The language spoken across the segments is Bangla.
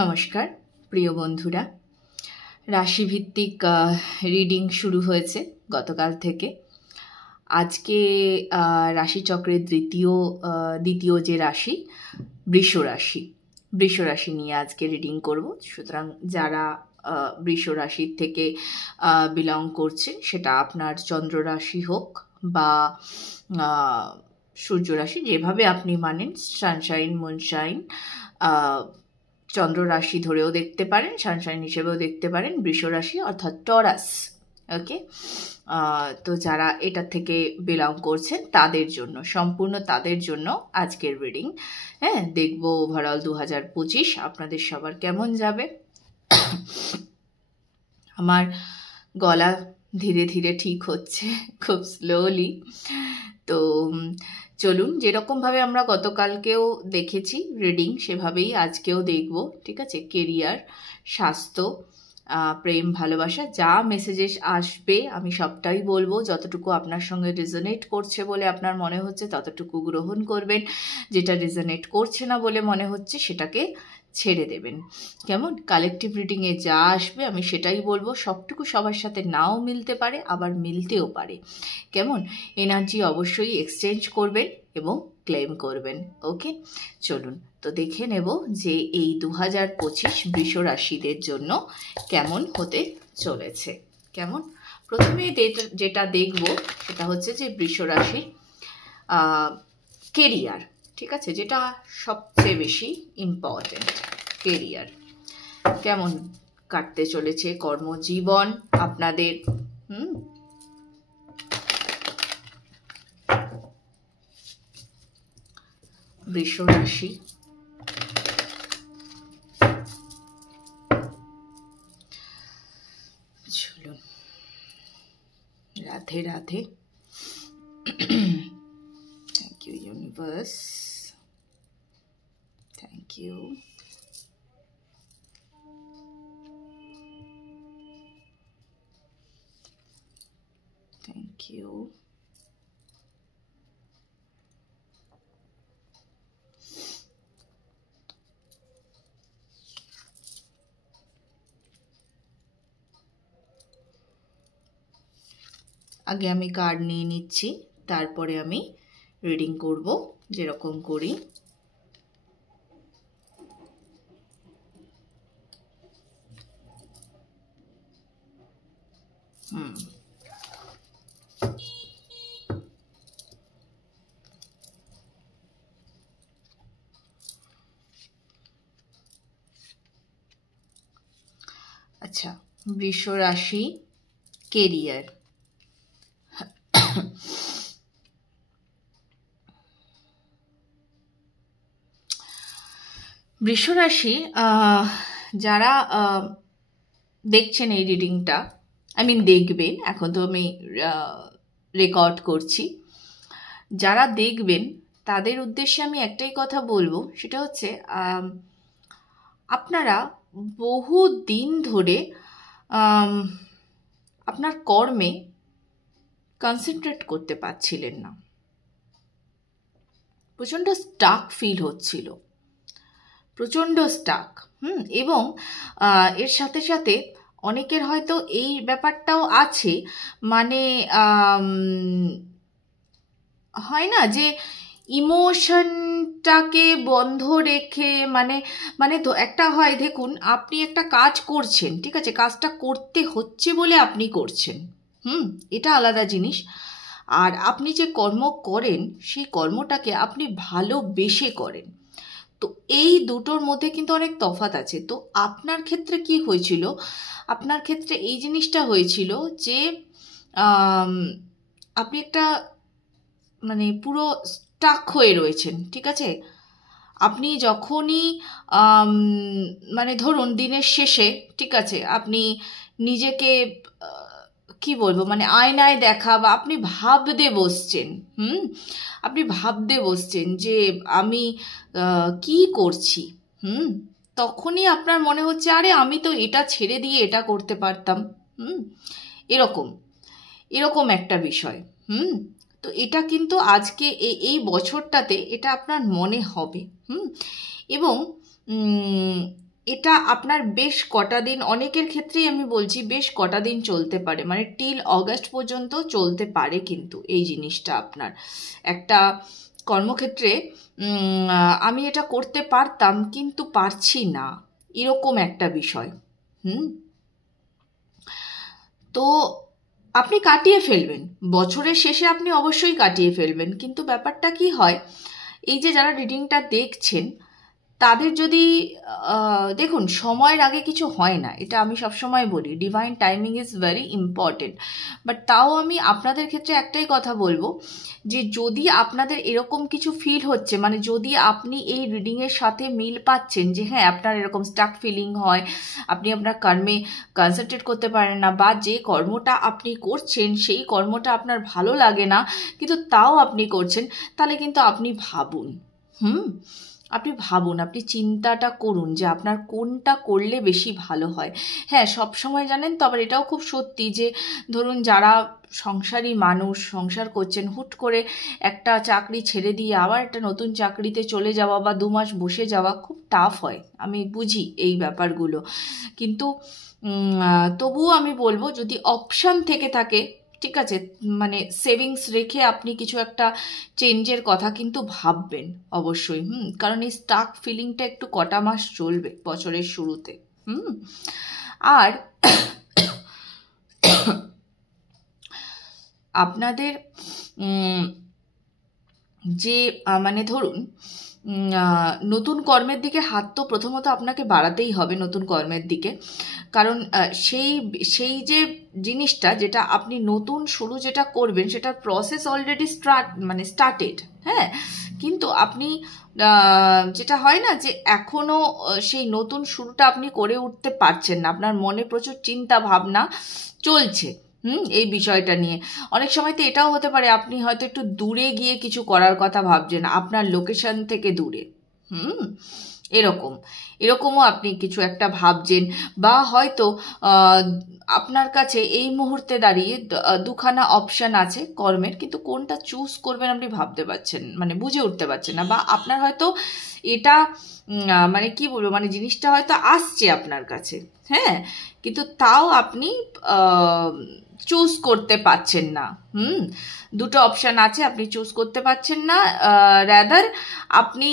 নমস্কার প্রিয় বন্ধুরা, রাশিভিত্তিক রিডিং শুরু হয়েছে গতকাল থেকে। আজকে রাশিচক্রের দ্বিতীয় যে রাশি বৃষ রাশি নিয়ে আজকে রিডিং করব। সুতরাং যারা বৃষ রাশির থেকে বিলং করছে, সেটা আপনার চন্দ্র রাশি হোক বা সূর্য রাশি, যেভাবে আপনি মানেন, সানশাইন, মুনশাইন, চন্দ্র রাশি ধরেও দেখতে পারেন, সানশাইন হিসেবেও দেখতে পারেন, বৃষ রাশি অর্থাৎ টরাস। ওকে, তো যারা এটা থেকে বিলং করছেন তাদের জন্য, সম্পূর্ণ তাদের জন্য আজকের রিডিং। হ্যাঁ, দেখবো ওভারঅল 2025 আপনাদের সবার কেমন যাবে। আমার গলা ধীরে ধীরে ঠিক হচ্ছে, খুব স্লোলি। তো চলুন, যেরকমভাবে আমরা গতকালকেও দেখেছি রিডিং, সেভাবেই আজকেও দেখব। ঠিক আছে, কেরিয়ার, স্বাস্থ্য, প্রেম, ভালোবাসা, যা মেসেজেস আসবে আমি সবটাই বলবো। যতটুকু আপনার সঙ্গে রেজোনেট করছে বলে আপনার মনে হচ্ছে ততটুকু গ্রহণ করবেন, যেটা রেজোনেট করছে না বলে মনে হচ্ছে সেটাকে ছেড়ে দেবেন। কেমন? কালেকটিভ রিডিংয়ে যা আসবে আমি সেটাই বলবো। সবটুকু সবার সাথে নাও মিলতে পারে, আবার মিলতেও পারে। কেমন? এনার্জি অবশ্যই এক্সচেঞ্জ করবেন এবং ক্লেম করবেন। ওকে, চলুন তো দেখে নেব যে এই 2025 বৃষ রাশিদের জন্য কেমন হতে চলেছে। কেমন? প্রথমে যেটা দেখব সেটা হচ্ছে যে বৃষ রাশির কেরিয়ার। ঠিক আছে, যেটা সবচেয়ে বেশি ইম্পর্টেন্ট। কেরিয়ার কেমন কাটতে চলেছে, কর্মজীবন আপনাদের। বৃষ রাশি, চলুন, Radhe Radhe. Thank you universe, thank you. Thank you. আগে আমি কার্ড নিয়ে নিচ্ছি, তারপরে আমি রিডিং করব, যেরকম করি। আচ্ছা, বৃষ রাশি, কেরিয়ার। বৃষ রাশি যারা দেখছেন এই রিডিংটা, দেখবেন, এখন তো আমি রেকর্ড করছি, যারা দেখবেন তাদের উদ্দেশ্যে আমি একটাই কথা বলবো, সেটা হচ্ছে আপনারা বহু দিন ধরে আপনার কর্মে কনসেন্ট্রেট করতে পারছিলেন না, প্রচণ্ড স্টাক ফিল হচ্ছিল, প্রচণ্ড স্টাক। এবং এর সাথে সাথে অনেকের হয়তো এই ব্যাপারটাও আছে, মানে হয় না যে ইমোশনটাকে বন্ধ রেখে, মানে তো একটা হয়, দেখুন আপনি একটা কাজ করছেন, ঠিক আছে, কাজটা করতে হচ্ছে বলে আপনি করছেন, এটা আলাদা জিনিস। আর আপনি যে কর্ম করেন সেই কর্মটাকে আপনি ভালোবেসে করেন, তো এই দুটোর মধ্যে কিন্তু অনেক তফাৎ আছে। তো আপনার ক্ষেত্রে কি হয়েছিল? আপনার ক্ষেত্রে এই জিনিসটা হয়েছিল যে আপনি একটা পুরো স্টাক হয়ে রয়েছেন, ঠিক আছে। আপনি যখনই ধরুন দিনের শেষে, ঠিক আছে, আপনি নিজেকে কি বলবো, আয়নায় দেখা, বা আপনি ভাবতে বসছেন, আপনি ভাবতে বসছেন যে আমি কি করছি, তখনই আপনার মনে হচ্ছে আরে আমি তো এটা ছেড়ে দিয়ে এটা করতে পারতাম, এরকম একটা বিষয়। তো এটা কিন্তু আজকে এই বছরটাতে এটা আপনার মনে হবে। এবং এটা আপনার বেশ কটা দিন, অনেকের ক্ষেত্রেই আমি বলছি বেশ কটা দিন চলতে পারে, মানে টিল অগাস্ট পর্যন্ত চলতে পারে। কিন্তু এই জিনিসটা আপনার একটা কর্মক্ষেত্রে আমি এটা করতে পারতাম কিন্তু পারছি না, এরকম একটা বিষয়। হুম, তো আপনি কাটিয়ে ফেলবেন, বছরের শেষে আপনি অবশ্যই কাটিয়ে ফেলবেন। কিন্তু ব্যাপারটা কি হয়, এই যে যারা রিডিংটা দেখছেন তাদের যদি দেখুন, সময়ের আগে কিছু হয় না, এটা আমি সবসময় বলি, divine timing is very important. But তাও আমি আপনাদের ক্ষেত্রে একটাই কথা বলবো, যে যদি আপনাদের এরকম কিছু ফিল হচ্ছে, মানে যদি আপনি এই রিডিংয়ের সাথে মিল পাচ্ছেন যে হ্যাঁ আপনার এরকম স্টাক ফিলিং হয়, আপনি আপনার কর্মে কনসেন্ট্রেট করতে পারেন না, বা যে কর্মটা আপনি করছেন সেই কর্মটা আপনার ভালো লাগে না কিন্তু তাও আপনি করছেন, তাহলে কিন্তু আপনি ভাবুন। আপনি ভাবুন, আপনি চিন্তাটা করুন যে আপনার কোনটা করলে বেশি ভালো হয়। হ্যাঁ, সব সময় জানেন তো, আবার এটাও খুব সত্যি যে ধরুন যারা সংসারী মানুষ, সংসার করছেন, হুট করে একটা চাকরি ছেড়ে দিয়ে আবার একটা নতুন চাকরিতে চলে যাওয়া বা 2 মাস বসে যাওয়া খুব টাফ হয়, আমি বুঝি এই ব্যাপারগুলো। কিন্তু তবুও আমি বলবো যদি অপশান থেকে থাকে, ঠিক আছে, মানে সেভিংস রেখে আপনি কিছু একটা চেঞ্জের কথা কিন্তু ভাববেন অবশ্যই। কারণ এই স্টাক ফিলিংটা একটু কটা মাস চলবে বছরের শুরুতে। আর আপনাদের যে মানে ধরুন নতুন কর্মের দিকে হাত তো প্রথমত আপনাকে বাড়াতেই হবে নতুন কর্মের দিকে, কারণ সেই যে জিনিসটা যেটা আপনি নতুন শুরু যেটা করবেন সেটার প্রসেস অলরেডি স্টার্টেড। হ্যাঁ, কিন্তু আপনি যেটা হয় না যে এখনো সেই নতুন শুরুটা আপনি করে উঠতে পারছেন না, আপনার মনে প্রচুর চিন্তা ভাবনা চলছে এই বিষয়টা নিয়ে। অনেক সময় তো এটাও হতে পারে আপনি হয়তো একটু দূরে গিয়ে কিছু করার কথা ভাবছেন, আপনার লোকেশন থেকে দূরে। এরকমও আপনি কিছু একটা ভাবছেন, বা হয়তো আপনার কাছে এই মুহূর্তে দাঁড়িয়ে দুখানা অপশান আছে কর্মের, কিন্তু কোনটা চুজ করবেন আপনি ভাবতে পারছেন, মানে বুঝে উঠতে পারছেন না, বা আপনার হয়তো এটা মানে কি বলবো, মানে জিনিসটা হয়তো আসছে আপনার কাছে, হ্যাঁ, কিন্তু তাও আপনি চুজ করতে পারছেন না। দুটো অপশান আছে, আপনি চুজ করতে পারছেন না, রাদার আপনি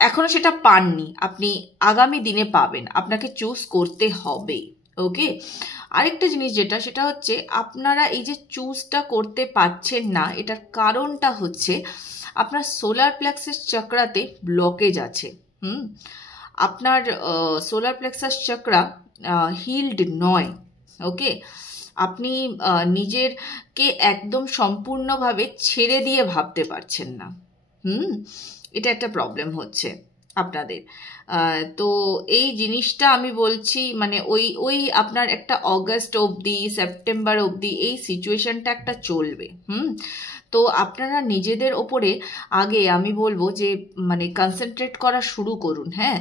এখনো সেটা পাননি, আপনি আগামী দিনে পাবেন, আপনাকে চুজ করতে হবে। ওকে, আরেকটা জিনিস যেটা, সেটা হচ্ছে আপনারা এই যে চুজটা করতে পারছেন না, এটার কারণটা হচ্ছে আপনার সোলার প্লেক্সাস চক্রাতে ব্লকেজ আছে। আপনার সোলার প্লেক্সাস চক্রা হিল্ড নয়। ওকে, আপনি নিজেরকে একদম সম্পূর্ণভাবে ছেড়ে দিয়ে ভাবতে পারছেন না। এটা একটা প্রবলেম হচ্ছে আপনাদের। তো এই জিনিসটা আমি বলছি, মানে ওই আপনার একটা অগাস্ট অবধি, সেপ্টেম্বর অবধি এই সিচুয়েশনটা একটা চলবে। তো আপনারা নিজেদের ওপরে আগে আমি বলবো যে মানে কনসেন্ট্রেট করা শুরু করুন। হ্যাঁ,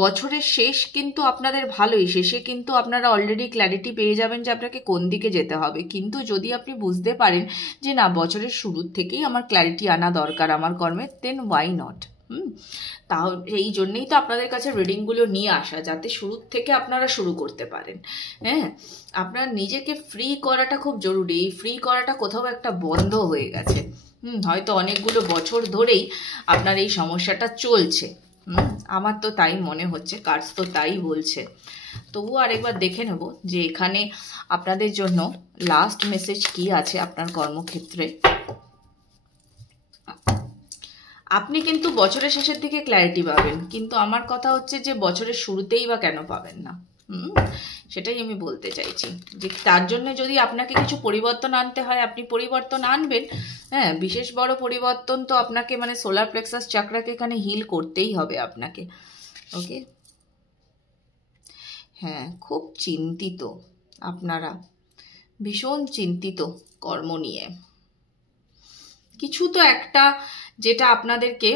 বছরের শেষ কিন্তু আপনাদের ভালোই, শেষে কিন্তু আপনারা অলরেডি ক্ল্যারিটি পেয়ে যাবেন যে আপনাকে কোন দিকে যেতে হবে। কিন্তু যদি আপনি বুঝতে পারেন যে না, বছরের শুরুর থেকেই আমার ক্ল্যারিটি আনা দরকার আমার কর্মের, দেন ওয়াই নট। তাহলে এই জন্যেই তো আপনাদের কাছে রিডিংগুলো নিয়ে আসা, যাতে শুরুর থেকে আপনারা শুরু করতে পারেন। হ্যাঁ, আপনার নিজেকে ফ্রি করাটা খুব জরুরি, এই ফ্রি করাটা কোথাও একটা বন্ধ হয়ে গেছে। হয়তো অনেকগুলো বছর ধরেই আপনার এই সমস্যাটা চলছে। আমার তো তাই মনে হচ্ছে, কার্ডস তো তাই বলছে। তবুও আরেকবার দেখে নেব যে এখানে আপনাদের জন্য লাস্ট মেসেজ কি আছে আপনার কর্মক্ষেত্রে। আপনি কিন্তু বছরের শেষের দিকে ক্ল্যারিটি পাবেন, কিন্তু আমার কথা হচ্ছে যে বছরের শুরুতেই বা কেন পাবেন না। সেটাই আমি বলতে চাইছি, যে তার জন্য যদি আপনাকে কিছু পরিবর্তন আনতে হয় আপনি পরিবর্তন আনবেন। হ্যাঁ, বিশেষ বড় পরিবর্তন তো আপনাকে, মানে সোলার প্লেক্সাস চক্রাকে এখানে হিল করতেই হবে আপনাকে। ওকে, হ্যাঁ, খুব চিন্তিত আপনারা, ভীষণ চিন্তিত কর্ম নিয়ে। কিছু তো একটা যেটা আপনাদেরকে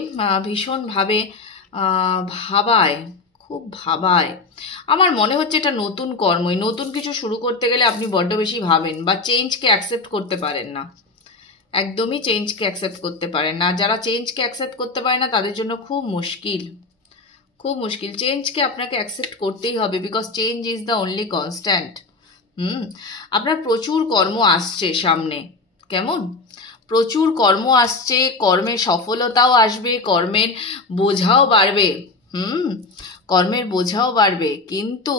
ভীষণভাবে ভাবায়, খুব ভাবায়। আমার মনে হচ্ছে এটা নতুন কর্মই, নতুন কিছু শুরু করতে গেলে আপনি বড্ড বেশি ভাবেন, বা চেঞ্জকে অ্যাকসেপ্ট করতে পারেন না, একদমই চেঞ্জকে অ্যাকসেপ্ট করতে পারেন না। যারা চেঞ্জকে অ্যাকসেপ্ট করতে পারে না তাদের জন্য খুব মুশকিল, খুব মুশকিল। চেঞ্জকে আপনাকে অ্যাকসেপ্ট করতেই হবে, because change is the only constant. আপনার প্রচুর কর্ম আসছে সামনে, কেমন? প্রচুর কর্ম আসছে, কর্মের সফলতাও আসবে, কর্মের বোঝাও বাড়বে। কর্মের বোঝাও বাড়বে, কিন্তু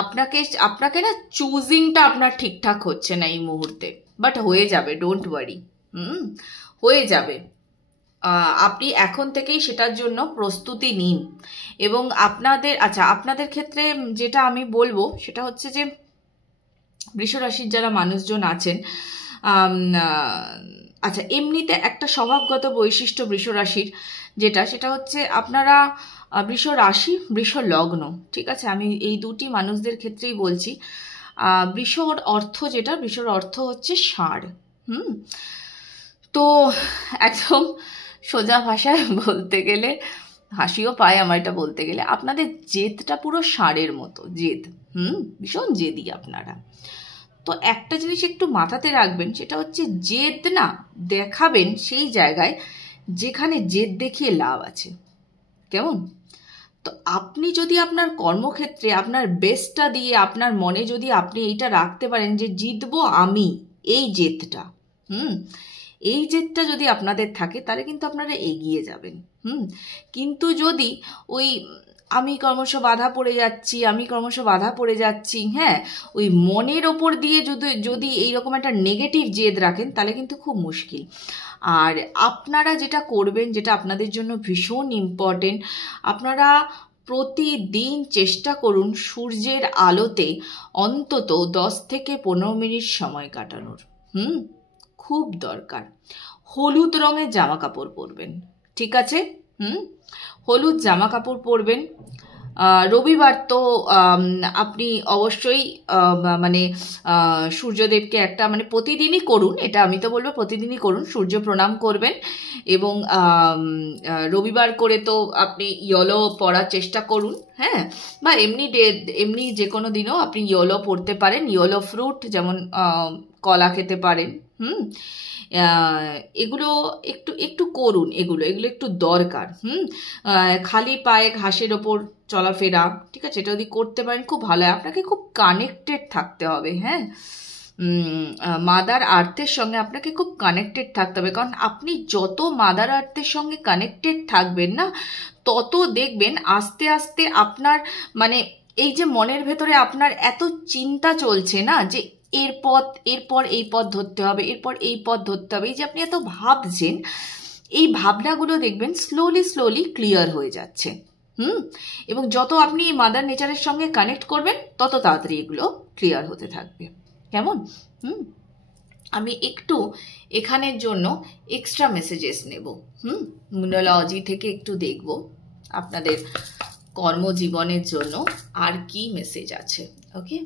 আপনাকে না চুজিংটা আপনার ঠিকঠাক হচ্ছে না এই মুহূর্তে, বাট হয়ে যাবে, ডোন্ট ওয়ারি। হয়ে যাবে। আপনি এখন থেকেই সেটার জন্য প্রস্তুতি নিন। এবং আপনাদের ক্ষেত্রে যেটা আমি বলবো সেটা হচ্ছে যে বৃষ রাশির যারা মানুষজন আছেন, এমনিতে একটা স্বভাবগত বৈশিষ্ট্য বৃষ রাশির সেটা হচ্ছে আপনারা বৃষ রাশি, বৃষ লগ্ন, ঠিক আছে, আমি এই দুটি মানুষদের ক্ষেত্রেই বলছি। বৃষর অর্থ বৃষর অর্থ হচ্ছে ষাঁড়। তো একদম সোজা ভাষায় বলতে গেলে, হাসিও পায় আমার এটা বলতে গেলে, আপনাদের জেদটা পুরো ষাঁড়ের মতো জেদ। ভীষণ জেদি আপনারা। তো একটা জিনিস একটু মাথাতে রাখবেন, সেটা হচ্ছে জেদ না দেখাবেন সেই জায়গায় যেখানে জেদ দেখিয়ে লাভ আছে, কেমন? তো আপনি যদি আপনার কর্মক্ষেত্রে আপনার বেস্টটা দিয়ে আপনার মনে যদি আপনি এইটা রাখতে পারেন যে জিতবো আমি, এই জেদটা, এই জেদটা যদি আপনাদের থাকে তাহলে কিন্তু আপনারা এগিয়ে যাবেন। কিন্তু যদি ওই আমি ক্রমশ বাধা পড়ে যাচ্ছি, হ্যাঁ, ওই মনের ওপর দিয়ে যদি এইরকম একটা নেগেটিভ জেদ রাখেন তাহলে কিন্তু খুব মুশকিল। আর আপনারা যেটা করবেন, যেটা আপনাদের জন্য ভীষণ ইম্পর্টেন্ট, আপনারা প্রতিদিন চেষ্টা করুন সূর্যের আলোতে অন্তত 10 থেকে 15 মিনিট সময় কাটানোর। খুব দরকার। হলুদ রঙের জামা কাপড় পরবেন, ঠিক আছে? হলুদ জামা কাপড় পরবেন। রবিবার তো আপনি অবশ্যই সূর্যদেবকে একটা প্রতিদিনই করুন, এটা আমি তো বলবো প্রতিদিনই করুন, সূর্য প্রণাম করবেন। এবং রবিবার করে তো আপনি ইয়েলো পরার চেষ্টা করুন, হ্যাঁ, বা এমনি যে কোনো দিনও আপনি ইয়েলো পরতে পারেন। ইয়েলো ফ্রুট যেমন কলা খেতে পারেন। এগুলো একটু করুন, এগুলো একটু দরকার। খালি পায়ে ঘাসের ওপর চলাফেরা, ঠিক আছে, এটা যদি করতে পারেন খুব ভালো হয়। আপনাকে খুব কানেক্টেড থাকতে হবে, হ্যাঁ, মাদার আর্থের সঙ্গে আপনাকে খুব কানেক্টেড থাকতে হবে। কারণ আপনি যত মাদার আর্থের সঙ্গে কানেক্টেড থাকবেন না, তত দেখবেন আস্তে আস্তে আপনার এই যে মনের ভেতরে আপনার এত চিন্তা চলছে না, যে এরপর এই পথ ধরতে হবে, এরপর এই পথ ধরতে হবে, এই যে আপনি এত ভাবছেন, এই ভাবনাগুলো দেখবেন স্লোলি ক্লিয়ার হয়ে যাচ্ছে। এবং যত আপনি মাদার নেচারের সঙ্গে কানেক্ট করবেন তত তাড়াতাড়ি এগুলো ক্লিয়ার হতে থাকবে, কেমন? আমি একটু এখানের জন্য এক্সট্রা মেসেজেস নেব। নিউমোলজি থেকে একটু দেখব আপনাদের কর্মজীবনের জন্য আর কি মেসেজ আছে। ওকে,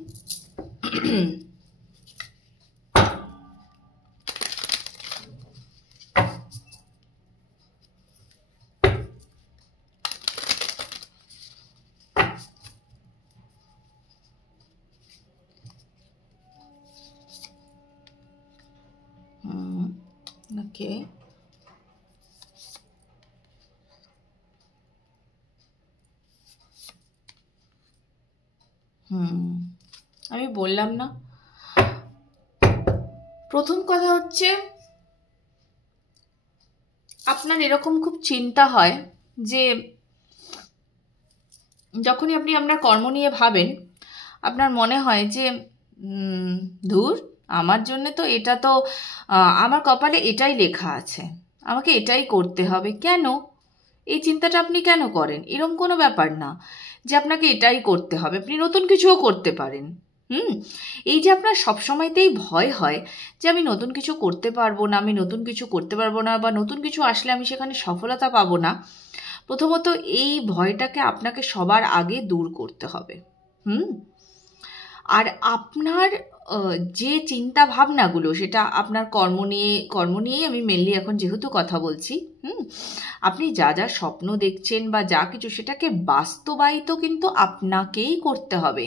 ওকে, আমি বললাম না, প্রথম কথা হচ্ছে আপনার এরকম খুব চিন্তা হয় যে যখনই আপনি আপনার কর্ম নিয়ে ভাবেন, আপনার মনে হয় যে ধুর, আমার জন্য তো এটা তো আমার কপালে এটাই লেখা আছে, আমাকে এটাই করতে হবে। কেন এই চিন্তাটা আপনি কেন করেন? এরকম কোনো ব্যাপার না যে আপনাকে এটাই করতে হবে, আপনি নতুন কিছুও করতে পারেন। এই যে আপনার সবসময়তেই ভয় হয় যে আমি নতুন কিছু করতে পারবো না, বা নতুন কিছু আসলে আমি সেখানে সফলতা পাবো না, প্রথমত এই ভয়টাকে আপনাকে সবার আগে দূর করতে হবে। আর আপনার যে চিন্তা ভাবনাগুলো, সেটা আপনার কর্ম নিয়েই আমি মেনলি এখন যেহেতু কথা বলছি, আপনি যা যা স্বপ্ন দেখছেন বা যা কিছু, সেটাকে বাস্তবায়িত কিন্তু আপনাকেই করতে হবে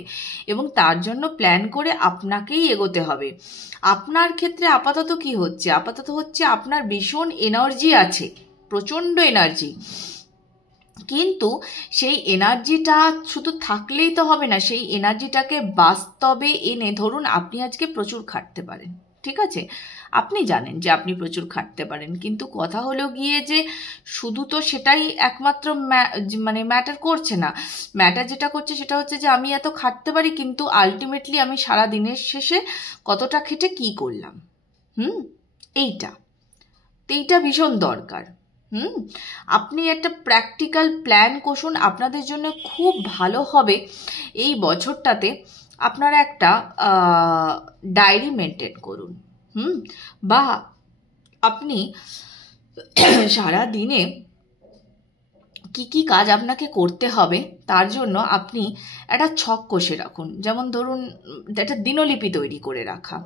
এবং তার জন্য প্ল্যান করে আপনাকেই এগোতে হবে। আপনার ক্ষেত্রে আপাতত কি হচ্ছে? আপাতত হচ্ছে আপনার ভীষণ এনার্জি আছে, প্রচণ্ড এনার্জি, কিন্তু সেই এনার্জিটা শুধু থাকলেই তো হবে না, সেই এনার্জিটাকে বাস্তবে এনে, ধরুন আপনি আজকে প্রচুর খাটতে পারেন, ঠিক আছে, আপনি জানেন যে আপনি প্রচুর খাটতে পারেন, কিন্তু কথা হলো গিয়ে যে শুধু তো সেটাই একমাত্র মানে ম্যাটার করছে না। ম্যাটার যেটা করছে সেটা হচ্ছে যে আমি এত খাটতে পারি, কিন্তু আলটিমেটলি আমি সারা দিনের শেষে কতটা খেটে কি করলাম। এইটা ভীষণ দরকার। আপনি একটা প্র্যাকটিক্যাল প্ল্যান কষুন, আপনাদের জন্য খুব ভালো হবে এই বছরটাতে। আপনারা একটা ডায়েরি মেনটেন করুন, বা আপনি সারা দিনে কি কি কাজ আপনাকে করতে হবে তার জন্য আপনি একটা ছক কষে রাখুন। যেমন ধরুন একটা দিনলিপি তৈরি করে রাখা,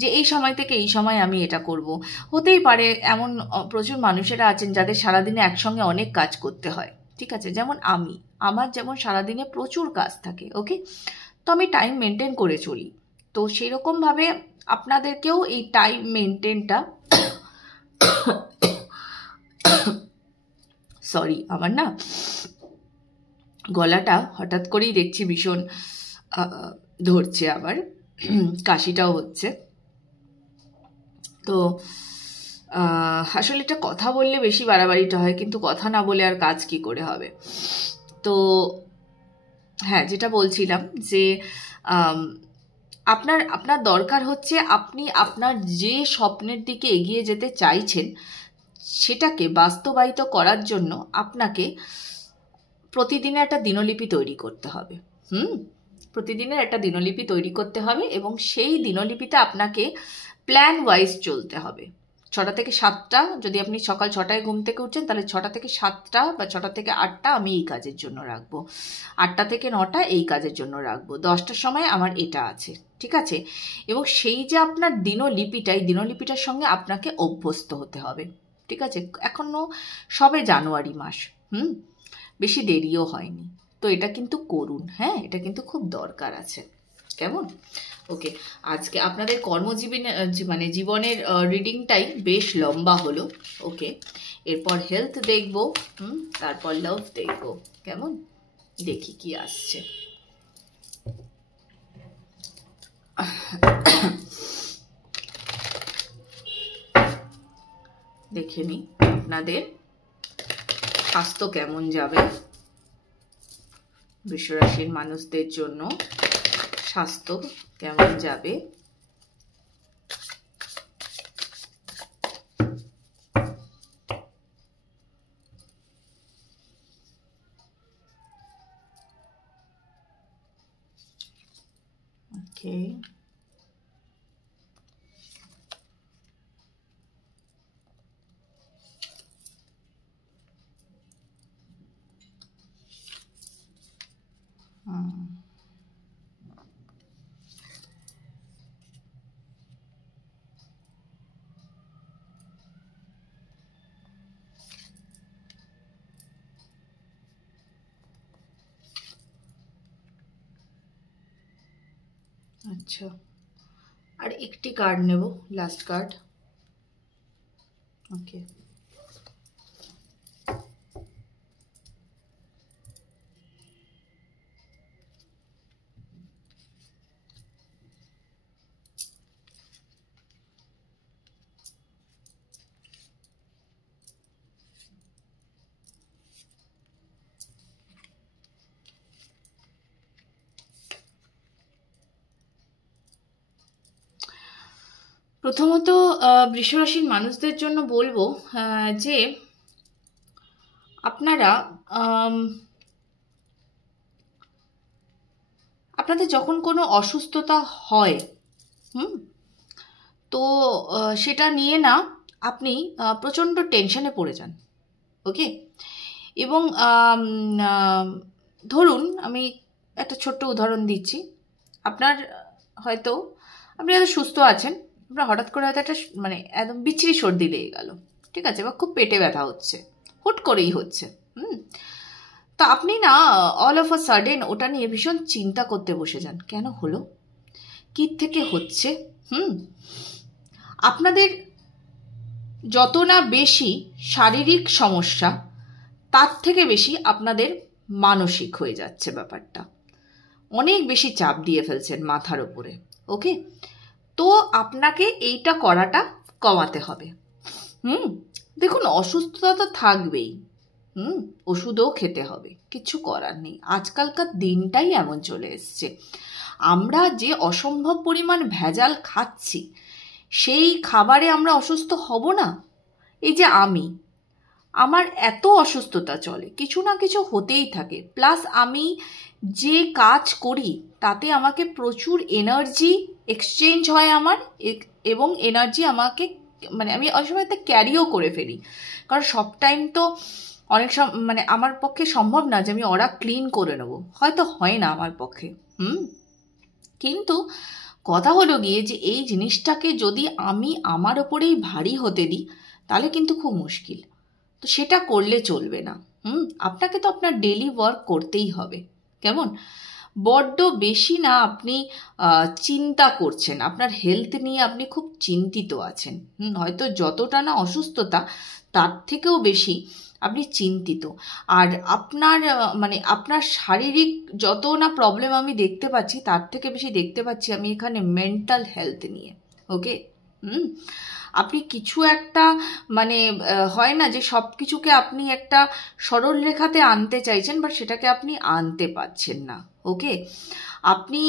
যে এই সময় থেকে এই সময় আমি এটা করব। হতেই পারে এমন প্রচুর মানুষেরা আছেন যাদের সারাদিনে একসঙ্গে অনেক কাজ করতে হয়, ঠিক আছে, যেমন আমার যেমন সারাদিনে প্রচুর কাজ থাকে, ওকে, তো আমি টাইম মেনটেন করে চলি। তো সেরকমভাবে আপনাদেরকেও এই টাইম মেনটেনটা, সরি আমার না গলাটা হঠাৎ করেই দেখছি ভীষণ ধরছে, আবার কাশিটাও হচ্ছে। তো আসলে এটা কথা বললে বেশি বাড়াবাড়িটা হয়, কিন্তু কথা না বলে আর কাজ কি করে হবে। তো হ্যাঁ, যেটা বলছিলাম যে আপনার দরকার হচ্ছে আপনি আপনার যে স্বপ্নের দিকে এগিয়ে যেতে চাইছেন সেটাকে বাস্তবায়িত করার জন্য আপনাকে প্রতিদিনের একটা দিনলিপি তৈরি করতে হবে। প্রতিদিনের একটা দিনলিপি তৈরি করতে হবে, এবং সেই দিনলিপিতে আপনাকে প্ল্যান ওয়াইজ চলতে হবে। 6টা থেকে 7টা, যদি আপনি সকাল 6টায় ঘুম থেকে উঠছেন তাহলে 6টা থেকে 7টা বা 6টা থেকে 8টা আমি এই কাজের জন্য রাখবো, 8টা থেকে 9টা এই কাজের জন্য রাখবো, 10টার সময় আমার এটা আছে, ঠিক আছে। এবং সেই যে আপনার দিনলিপিটা, এই দিনলিপিটার সঙ্গে আপনাকে অভ্যস্ত হতে হবে, ঠিক আছে। এখনো সবে জানুয়ারি মাস, বেশি দেরিও হয়নি, তো এটা কিন্তু করুন। হ্যাঁ, এটা কিন্তু খুব দরকার আছে, কেমন? ওকে, আজকে আপনাদের কর্মজীবনে জীবনের রিডিংটাই বেশ লম্বা হলো। ওকে, এরপর হেলথ দেখবো, তারপর লাভ দেখবো, কেমন? দেখি কি আসছে। দেখে নি আপনাদের স্বাস্থ্য কেমন যাবে। বৃষরাশির মানুষদের জন্য স্বাস্থ্য কেমন যাবে। ওকে, আচ্ছা, আর একটি কার্ড নেব, লাস্ট কার্ড। ওকে, প্রথমত বৃষরাশির মানুষদের জন্য বলবো যে আপনারা আপনাদের যখন কোনো অসুস্থতা হয়, তো সেটা নিয়ে না আপনি প্রচণ্ড টেনশনে পড়ে যান, ওকে। এবং ধরুন আমি একটা ছোট্ট উদাহরণ দিচ্ছি, আপনি হয়তো সুস্থ আছেন, আপনার হঠাৎ করে হয়তো একটা মানে একদম বিচ্ছিরি সর্দি লেগে গেল, ঠিক আছে, বা খুব পেটে ব্যথা হচ্ছে, হুট করেই হচ্ছে, তো আপনি না অল অফ আ সাডেন ওটা নিয়ে ভীষণ চিন্তা করতে বসে যান, কেন হলো, কি থেকে হচ্ছে। আপনাদের যত না বেশি শারীরিক সমস্যা, তার থেকে বেশি আপনাদের মানসিক হয়ে যাচ্ছে ব্যাপারটা, অনেক বেশি চাপ দিয়ে ফেলছেন মাথার ওপরে। ওকে, তো আপনাকে এইটা করাটা কমাতে হবে। দেখুন, অসুস্থতা তো থাকবেই, ওষুধও খেতে হবে, কিছু করার নেই, আজকালকার দিনটাই এমন চলে এসছে। আমরা যে অসম্ভব পরিমাণ ভেজাল খাচ্ছি, সেই খাবারে আমরা অসুস্থ হব না? এই যে আমার এত অসুস্থতা চলে, কিছু না কিছু হতেই থাকে, প্লাস আমি যে কাজ করি তাতে আমাকে প্রচুর এনার্জি এক্সচেঞ্জ হয় আমার, এবং এনার্জি আমাকে মানে আমি অনেক সময় ক্যারিও করে ফেলি, কারণ সব টাইম তো অনেক মানে আমার পক্ষে সম্ভব না যে আমি ওরা ক্লিন করে নেবো, হয়তো হয় না আমার পক্ষে। কিন্তু কথা হলো গিয়ে যে এই জিনিসটাকে যদি আমি আমার ওপরেই ভারী হতে দিই তাহলে কিন্তু খুব মুশকিল। তো সেটা করলে চলবে না। আপনাকে তো আপনার ডেলি ওয়ার্ক করতেই হবে। কেমন বড্ড বেশি না আপনি চিন্তা করছেন, আপনার হেলথ নিয়ে আপনি খুব চিন্তিত আছেন। হয়তো যতটা না অসুস্থতা তার থেকেও বেশি আপনি চিন্তিত। আর আপনার মানে আপনার শারীরিক যত না প্রবলেম আমি দেখতে পাচ্ছি, তার থেকে বেশি দেখতে পাচ্ছি আমি এখানে মেন্টাল হেলথ নিয়ে। ওকে, আপনি কিছু একটা মানে হয় না যে সব কিছুকে আপনি একটা সরল রেখাতে আনতে চাইছেন, বাট সেটাকে আপনি আনতে পারছেন না। ওকে, আপনি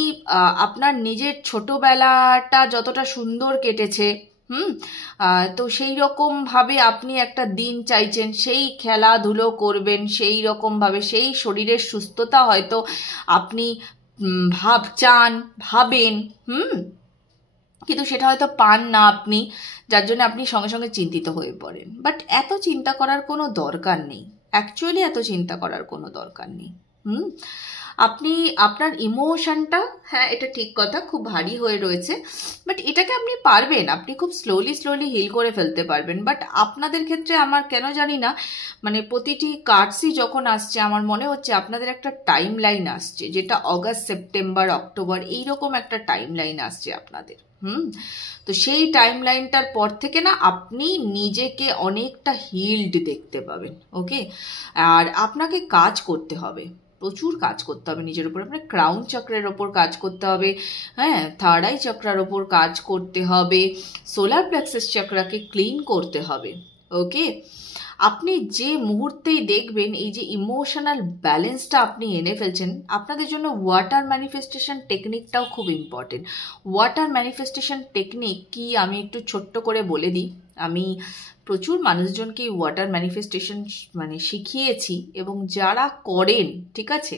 আপনার নিজের ছোটবেলাটা যতটা সুন্দর কেটেছে, তো সেই রকমভাবে আপনি একটা দিন চাইছেন, সেই খেলাধুলো করবেন সেই রকমভাবে, সেই শরীরের সুস্থতা হয়তো আপনি ভাবেন, কিন্তু সেটা হয়তো পান না আপনি, যার জন্য আপনি সঙ্গে সঙ্গে চিন্তিত হয়ে পড়েন। বাট এত চিন্তা করার কোনো দরকার নেই, অ্যাকচুয়ালি এত চিন্তা করার কোনো দরকার নেই। আপনি আপনার ইমোশনটা, হ্যাঁ এটা ঠিক কথা, খুব ভারী হয়ে রয়েছে, বাট এটাকে আপনি পারবেন, আপনি খুব স্লোলি হিল করে ফেলতে পারবেন। বাট আপনাদের ক্ষেত্রে আমার কেন জানি না, মানে প্রতিটি কার্ডসই যখন আসছে আমার মনে হচ্ছে আপনাদের একটা টাইম লাইন আসছে, যেটা অগাস্ট সেপ্টেম্বর অক্টোবর এইরকম একটা টাইম লাইন আসছে আপনাদের। তো সেই টাইম লাইনটার পর থেকে না আপনি নিজেকে অনেকটা হিলড দেখতে পাবেন। ওকে, আর আপনাকে কাজ করতে হবে, প্রচুর কাজ করতে হবে নিজের উপর। আপনার ক্রাউন চক্রের ওপর কাজ করতে হবে, হ্যাঁ, থার্ড আই চক্রার ওপর কাজ করতে হবে, সোলার প্লেক্সাস চক্রাকে ক্লিন করতে হবে। ওকে, আপনি যে মুহূর্তেই দেখবেন এই যে ইমোশনাল ব্যালেন্সটা আপনি এনে ফেলছেন, আপনাদের জন্য ওয়াটার ম্যানিফেস্টেশন টেকনিকটাও খুব ইম্পর্টেন্ট। ওয়াটার ম্যানিফেস্টেশন টেকনিক কি আমি একটু ছোট্ট করে বলে দিই। আমি প্রচুর মানুষজনকে ওয়াটার ম্যানিফেস্টেশন মানে শিখিয়েছি, এবং যারা করেন, ঠিক আছে,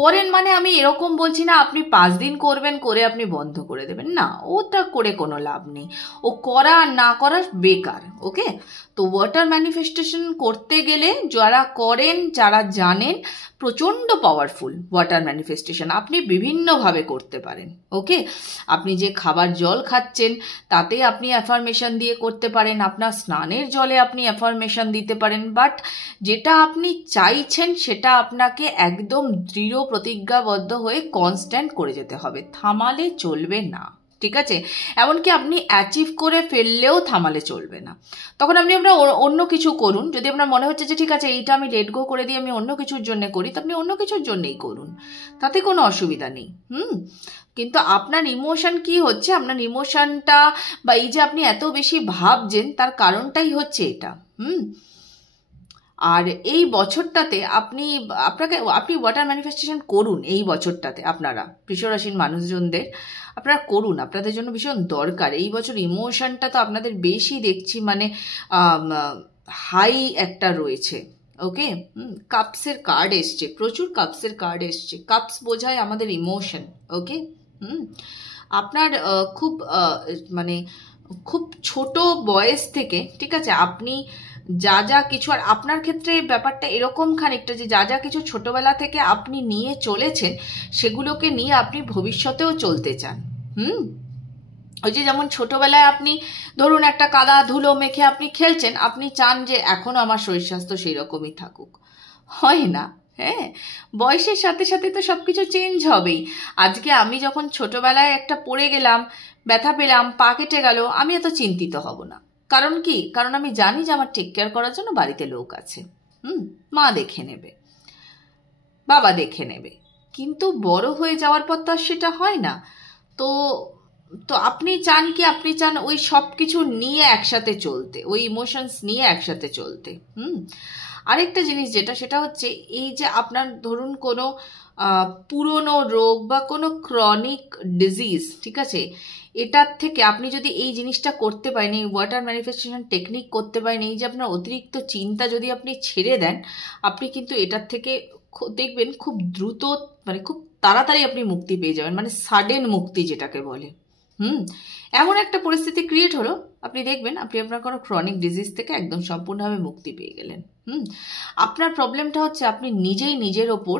করেন মানে আমি এরকম বলছি না আপনি 5 দিন করবেন, করে আপনি বন্ধ করে দেবেন, না, ওটা করে কোনো লাভ নেই, ও করা না করা বেকার। ওকে, তো ওয়াটার ম্যানিফেস্টেশন করতে গেলে যারা করেন, যারা জানেন, প্রচণ্ড পাওয়ারফুল ওয়াটার ম্যানিফেস্টেশন আপনি বিভিন্নভাবে করতে পারেন। ওকে, আপনি যে খাবার জল খাচ্ছেন তাতে আপনি অ্যাফার্মেশন দিয়ে করতে পারেন, আপনার স্নানের জলে আপনি অ্যাফার্মেশন দিতে পারেন, বাট যেটা আপনি চাইছেন সেটা আপনাকে একদম দৃঢ় প্রতিজ্ঞাবদ্ধ হয়ে কনস্ট্যান্ট করে যেতে হবে, থামালে চলবে না। ঠিক আছে, এমনকি আপনি অ্যাচিভ করে ফেললেও থামালে চলবে না। তখন আপনার অন্য কিছু করুন, যদি আপনার মনে হচ্ছে যে ঠিক আছে এইটা আমি লেট গো করে দিয়ে আমি অন্য কিছুর জন্য করি, তো আপনি অন্য কিছুর জন্যই করুন, তাতে কোনো অসুবিধা নেই। কিন্তু আপনার ইমোশন কি হচ্ছে, আপনার ইমোশনটা বা এই যে আপনি এত বেশি ভাবছেন তার কারণটাই হচ্ছে এটা। আর এই বছরটাতে আপনি ওয়াটার ম্যানিফেস্টেশন করুন, এই বছরটাতে আপনারা বৃষরাশির মানুষজনদের আপনারা করুন, আপনাদের জন্য ভীষণ দরকার। এই বছর ইমোশনটা তো আপনাদের বেশি দেখছি, মানে হাই একটা রয়েছে। ওকে, কাপসের কার্ড এসছে, প্রচুর কাপসের কার্ড এসছে, কাপস বোঝায় আমাদের ইমোশন। ওকে, আপনার খুব মানে খুব ছোট বয়স থেকে, ঠিক আছে, আপনি যা কিছু, আর আপনার ক্ষেত্রে ব্যাপারটা এরকম খানিকটা যে যা কিছু ছোটবেলা থেকে আপনি নিয়ে চলেছেন সেগুলোকে নিয়ে আপনি ভবিষ্যতেও চলতে চান। ওই যে যেমন ছোটবেলায় আপনি ধরুন একটা কাদা ধুলো মেখে আপনি খেলছেন, আপনি চান যে এখনো আমার শরীর স্বাস্থ্য সেই রকমই থাকুক, হয় না? হ্যাঁ, বয়সের সাথে সাথে তো সব কিছু চেঞ্জ হবেই। আজকে আমি যখন ছোটবেলায় একটা পড়ে গেলাম, ব্যথা পেলাম, পা কেটে গেল, আমি এত চিন্তিত হব না। কারণ কি? কারণ আমি জানি যে আমার টেক কেয়ার করার জন্য বাড়িতে লোক আছে। মা দেখে নেবে, বাবা দেখে নেবে, কিন্তু বড় হয়ে যাওয়ার পর তো আর সেটা হয় না। তো তো আপনি চান কি, আপনি চান ওই সব কিছু নিয়ে একসাথে চলতে, ওই ইমোশনস নিয়ে একসাথে চলতে। আরেকটা জিনিস যেটা, সেটা হচ্ছে এই যে আপনার ধরুন কোনো পুরনো রোগ বা কোনো ক্রনিক ডিজিজ, ঠিক আছে, এটার থেকে আপনি যদি এই জিনিসটা করতে পারেন, এই ওয়াটার ম্যানিফেস্টেশন টেকনিক করতে পারেন, এই যে আপনার অতিরিক্ত চিন্তা যদি আপনি ছেড়ে দেন, আপনি কিন্তু এটার থেকে দেখবেন খুব দ্রুত, মানে খুব তাড়াতাড়ি আপনি মুক্তি পেয়ে যাবেন, মানে সাডেন মুক্তি যেটাকে বলে। এমন একটা পরিস্থিতি ক্রিয়েট হলো, আপনি দেখবেন আপনি আপনার কোনো ক্রনিক ডিজিজ থেকে একদম সম্পূর্ণভাবে মুক্তি পেয়ে গেলেন। আপনার প্রবলেমটা হচ্ছে আপনি নিজেই নিজের ওপর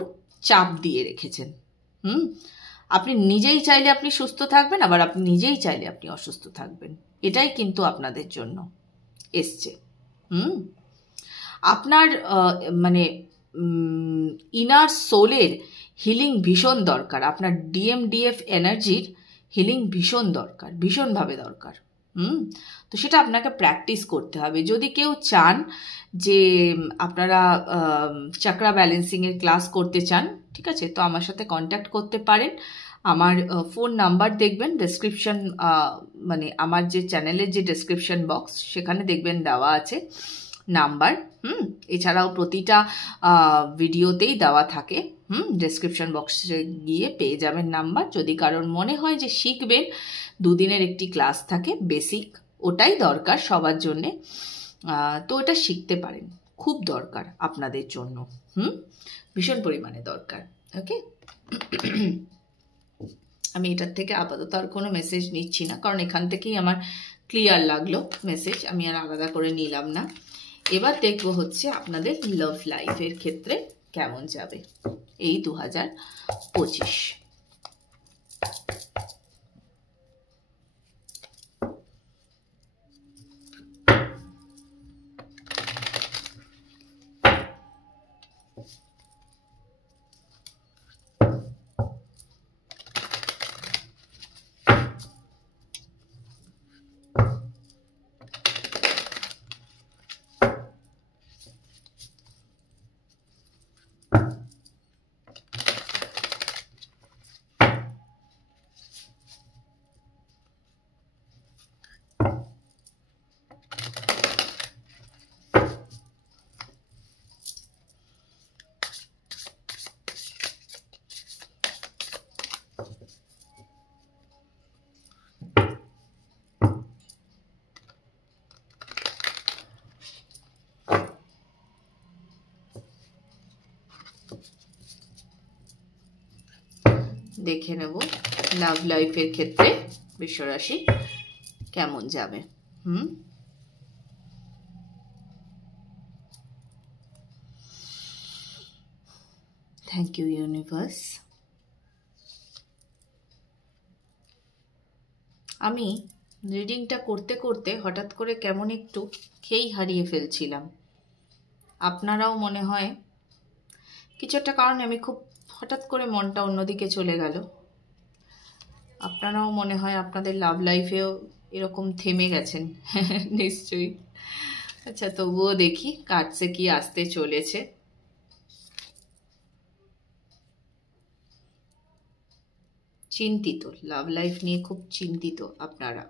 চাপ দিয়ে রেখেছেন। আপনি নিজেই চাইলে আপনি সুস্থ থাকবেন, আবার আপনি নিজেই চাইলে আপনি অসুস্থ থাকবেন। এটাই কিন্তু আপনাদের জন্য এসছে। আপনার মানে ইনার সোলের হিলিং ভীষণ দরকার, আপনার ডিএমডিএফ এনার্জির হিলিং ভীষণ দরকার, ভীষণভাবে দরকার। তো সেটা আপনাকে প্র্যাকটিস করতে হবে। যদি কেউ চান যে আপনারা চাকরা ব্যালেন্সিংয়ের ক্লাস করতে চান, ঠিক আছে, তো আমার সাথে কন্ট্যাক্ট করতে পারেন। আমার ফোন নাম্বার দেখবেন ডেসক্রিপশন, মানে আমার যে চ্যানেলের যে ডেসক্রিপশন বক্স, সেখানে দেখবেন দেওয়া আছে নাম্বার। এছাড়াও প্রতিটা ভিডিওতেই দেওয়া থাকে, ডেসক্রিপশন বক্সে গিয়ে পেয়ে যাবেন নাম্বার। যদি কারোর মনে হয় যে শিখবেন, 2 দিনের একটি ক্লাস থাকে বেসিক, ওটাই দরকার সবার জন্যে, তো ওটা শিখতে পারেন, খুব দরকার আপনাদের জন্য, ভীষণ পরিমাণে দরকার। ওকে, আমি এটার থেকে আপাতত আর কোনো মেসেজ নিচ্ছি না, কারণ এখান থেকেই আমার ক্লিয়ার লাগলো মেসেজ, আমি আর আলাদা করে নিলাম না। এবার দেখবো হচ্ছে আপনাদের লাভ লাইফের ক্ষেত্রে কেমন যাবে এই 2025। দেখে নেব লাভ লাইফের ক্ষেত্রে বৃষরাশি কেমন যাবে। Thank you universe. আমি রিডিংটা করতে করতে হঠাৎ করে কেমন একটু খেই হারিয়ে ফেলছিলাম। আপনারাও মনে হয় কিছু একটা কারণে আমি খুব হঠাৎ করে মনটা অন্যদিকে চলে গেল। আপনারাও মনে হয় আপনাদের লাভ লাইফেও এরকম থেমে গেছেন নিশ্চয়ই। আচ্ছা, তবুও দেখি কার্ডসে কি আসতে চলেছে। চিন্তিত, লাভ লাইফ নিয়ে খুব চিন্তিত আপনারা,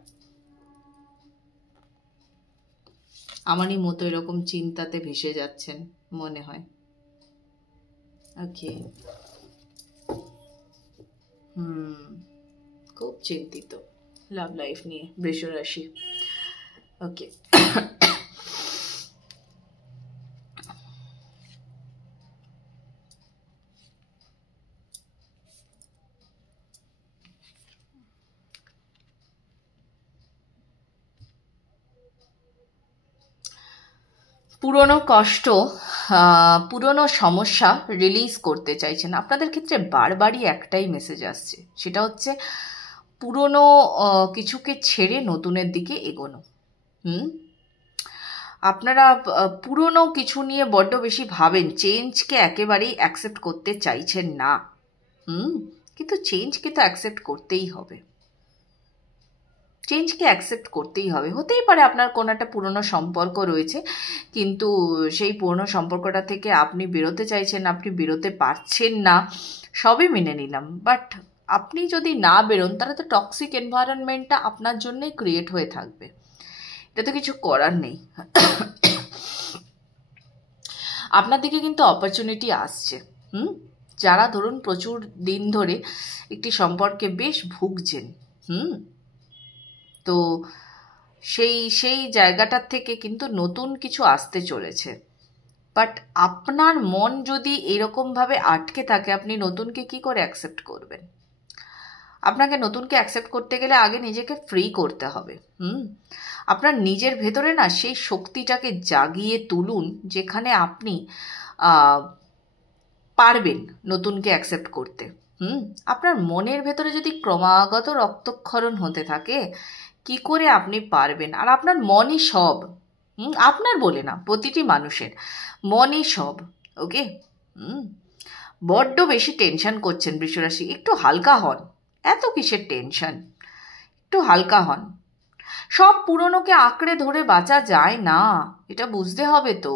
আমারই মতো এরকম চিন্তাতে ভেসে যাচ্ছেন মনে হয়। ওকে, খুব চিন্তিত লাভ লাইফ নিয়ে বৃষ রাশি। ওকে, পুরনো কষ্ট, পুরনো সমস্যা রিলিজ করতে চাইছেন। আপনাদের ক্ষেত্রে বারবারই একটাই মেসেজ আসছে, সেটা হচ্ছে পুরনো কিছুকে ছেড়ে নতুনের দিকে এগোনো। আপনারা পুরনো কিছু নিয়ে বড্ড বেশি ভাবেন, চেঞ্জকে একেবারেই অ্যাকসেপ্ট করতে চাইছেন না। কিন্তু চেঞ্জকে তো অ্যাকসেপ্ট করতেই হবে। চেঞ্জকে অ্যাকসেপ্ট করতেই হবে। হতেই পারে আপনার কোনো একটা পুরনো সম্পর্ক রয়েছে, কিন্তু সেই পুরনো সম্পর্কটা থেকে আপনি বেরোতে চাইছেন, আপনি বেরোতে পারছেন না, সবই মেনে নিলাম, বাট আপনি যদি না বেরোন তাহলে তো টক্সিক এনভায়রনমেন্টটা আপনার জন্যই ক্রিয়েট হয়ে থাকবে, এটা তো কিছু করার নেই। আপনার দিকে কিন্তু অপরচুনিটি আসছে। যারা ধরুন প্রচুর দিন ধরে একটি সম্পর্কে বেশ ভুগছেন, তো সেই জায়গাটার থেকে কিন্তু নতুন কিছু আসতে চলেছে। বাট আপনার মন যদি এরকমভাবে আটকে থাকে, আপনি নতুনকে কি করে অ্যাকসেপ্ট করবেন? আপনাকে নতুনকে অ্যাকসেপ্ট করতে গেলে আগে নিজেকে ফ্রি করতে হবে। আপনার নিজের ভেতরে না সেই শক্তিটাকে জাগিয়ে তুলুন, যেখানে আপনি পারবেন নতুনকে অ্যাকসেপ্ট করতে। আপনার মনের ভেতরে যদি ক্রমাগত রক্তক্ষরণ হতে থাকে, কি করে আপনি পারবেন? আর আপনার মনই সব, আপনার বলে না, প্রতিটি মানুষের মনই সব। ওকে, বড্ড বেশি টেনশন করছেন বৃষরাশি, একটু হালকা হন। এত কিসের টেনশন, একটু হালকা হন। সব পুরনোকে আঁকড়ে ধরে বাঁচা যায় না, এটা বুঝতে হবে তো।